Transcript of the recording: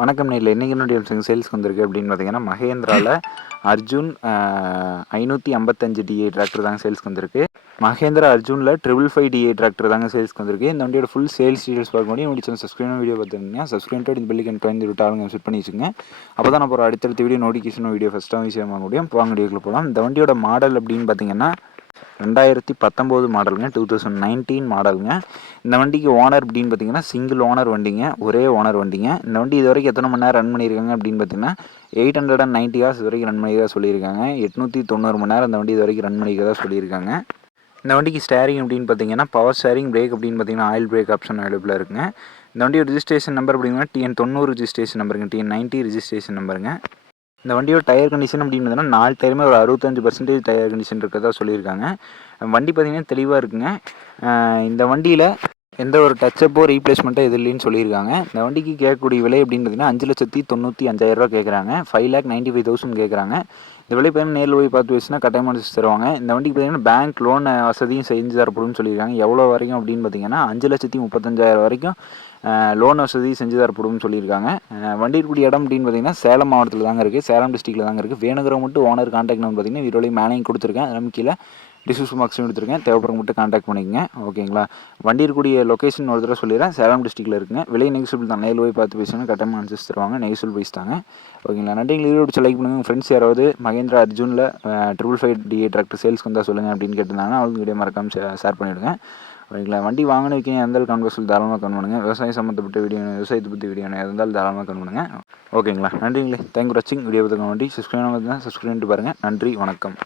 வணக்கம் நேரில் இன்றைக்கி என்னுடைய சேல்ஸ்க்கு வந்திருக்கு அப்படின்னு பார்த்தீங்கன்னா மகேந்திராவில் அர்ஜுன் 555 டிஏ டிராக்டர் தாங்க சேல்ஸ்க்கு வந்திருக்கு. மகேந்திரா அர்ஜுனில் 555 டிஏ டிராக்டர் தாங்க சேல்ஸ்க்கு வந்திருக்கு. இந்த வண்டியோட ஃபுல் சேல்ஸ் டீடைல்ஸ் பார்க்க முடியும். முடிச்சு சப்ஸ்கிரைப் வீடியோ பார்த்துருந்தீங்க. சப்ஸ்கிரைப் இந்த பெல்லைக்கன் குறைந்து விட்டாலும் செட் பண்ணி வச்சுங்க. அப்போ தான் நம்ம அடுத்தடுத்த வீடியோ நோட்டிஃபிகேஷன் வீடியோ ஃபஸ்ட்டாக விஷயம் வாங்க முடியும். வாங்க வீடியோக்குள்ள போகலாம். இந்த வண்டியோட மாடல் அப்படின்னு பார்த்தீங்கன்னா 2019 மாடலுங்க, 2019 மாடலுங்க. இந்த வண்டிக்கு ஓனர் அப்படின்னு பார்த்தீங்கன்னா சிங்கிள் ஓனர் வண்டிங்க, ஒரே ஓனர் வண்டிங்க. இந்த வண்டி இது வரைக்கும் எத்தனை மணி நேரம் ரன் பண்ணியிருக்காங்க அப்படின்னு பார்த்தீங்கன்னா 890 ஹவர்ஸ் இது வரைக்கும் ரன் பண்ணிக்கிறதா சொல்லியிருக்காங்க. 890 மணி நேரம் இந்த வண்டி இது வரைக்கும் ரன் பண்ணிக்கிறதா சொல்லியிருக்காங்க. இந்த வண்டிக்கு ஸ்டேரிங் அப்படின்னு பார்த்தீங்கன்னா பவர் ஸ்டேரிங், பிரேக் அப்படின்னு பார்த்தீங்கன்னா ஆயில் பிரேக் ஆப்ஷன் அவைலபிளாக இருக்குங்க. இந்த வண்டியோட ரிஜிஸ்ட்ரேஷன் நம்பர் அப்படிங்கன்னா TN90 ரிஜிஸ்ட்ரேஷன் நம்பருங்க, TN90 ரிஜிஸ்ட்ரேஷன் நம்பருங்க. இந்த வண்டியோட டயர் கண்டிஷன் அப்படின்னு பார்த்தீங்கன்னா 4 டயருமே ஒரு 65% டயர் கண்டிஷன் இருக்கிறதா சொல்லியிருக்காங்க. வண்டி பார்த்திங்கன்னா தெளிவாக இருக்குங்க. இந்த வண்டியில் எந்த ஒரு டச்சப்போ ரீப்ளேஸ்மெண்ட்டோ எது இல்லைன்னு சொல்லியிருக்காங்க. இந்த வண்டிக்கு கேட்கக்கூடிய விலை அப்படின்னு பார்த்தீங்கன்னா 5,95,5000 கேட்குறாங்க. 5,95,000 கேட்குறாங்க. இந்த விலை பார்த்தீங்கன்னா நேரில் போய் பார்த்து வச்சுன்னா கட்டாயமாக முடிச்சு தருவாங்க. இந்த வண்டிக்கு பார்த்தீங்கன்னா பேங்க் லோன் வசதியும் செஞ்சு தரப்படும்னு சொல்லியிருக்காங்க. எவ்வளோ வரைக்கும் அப்படின்னு பார்த்தீங்கன்னா 5,35,000 வரைக்கும் லோன் வசதி செஞ்சு தரப்படும்னு சொல்லியிருக்காங்க. வண்டி இருக்கக்கூடிய இடம் அப்படின்னு பார்த்தீங்கன்னா சேலம் மாவட்டத்தில் தாங்க இருக்குது, சேலம் டிஸ்ட்ரிக்ட்டில் தாங்க இருக்குது. வேணுங்கிற மட்டும் ஓனர் கான்டாக்ட் நம்பர் பார்த்தீங்கன்னா வீடியோலையும் மேலேயும் கொடுத்துருக்கேன், அதெல்லாம் கீழே டிஸ்கிரிப்ஷன் பாக்ஸும் எடுத்துருக்கேன். தேவைப்படுற மட்டும் கான்டாக்ட் பண்ணிக்கங்க, ஓகேங்களா. வண்டி இருக்கக்கூடிய லொக்கேஷன் ஒரு தடவை சொல்லிடுறேன், சேலம் டிஸ்ட்ரிக்ட்டில் இருக்குங்க. விலை நெகிசிபிள் தான், நேரில் போய் பார்த்து பேசுங்க, கட்டாயமாக அனுசரிச்சு தருவாங்க. நெகிசிபிள் ப்ரைஸ் தாங்க, ஓகேங்களா. நன்றி. வீடியோ பிடிச்சி லைக் பண்ணுங்கள். உங்கள் ஃப்ரெண்ட்ஸ் யாராவது மகேந்திரா அர்ஜுனில் 555 டிஏ டிராக்டர் சேல்ஸ்க்கு வந்தால் சொல்லுங்கள் அப்படின்னு கேட்டிருந்தாங்கன்னா அவங்களுக்கு வீடியோ மறக்காமல் ஷேர் பண்ணிவிடுங்க, ஓகேங்களா. வண்டி வாங்கணும் வைக்க எந்த கான்வர்ஸில் தாராளமாக கன் பண்ணுங்கள். விவசாயம் சம்மந்தப்பட்ட வீடியோ, விவசாயத்தை பற்றி வீடியோ இருந்தாலும் தாராளமாக கன் பண்ணுங்கள், ஓகேங்களா. நன்றிங்களே. தேங்க்யூ ஃபார் வாட்சிங். வீடியோ பார்த்துக்க வண்டி சப்ஸ்கிரைப் பண்ணி பாருங்கள். நன்றி, வணக்கம்.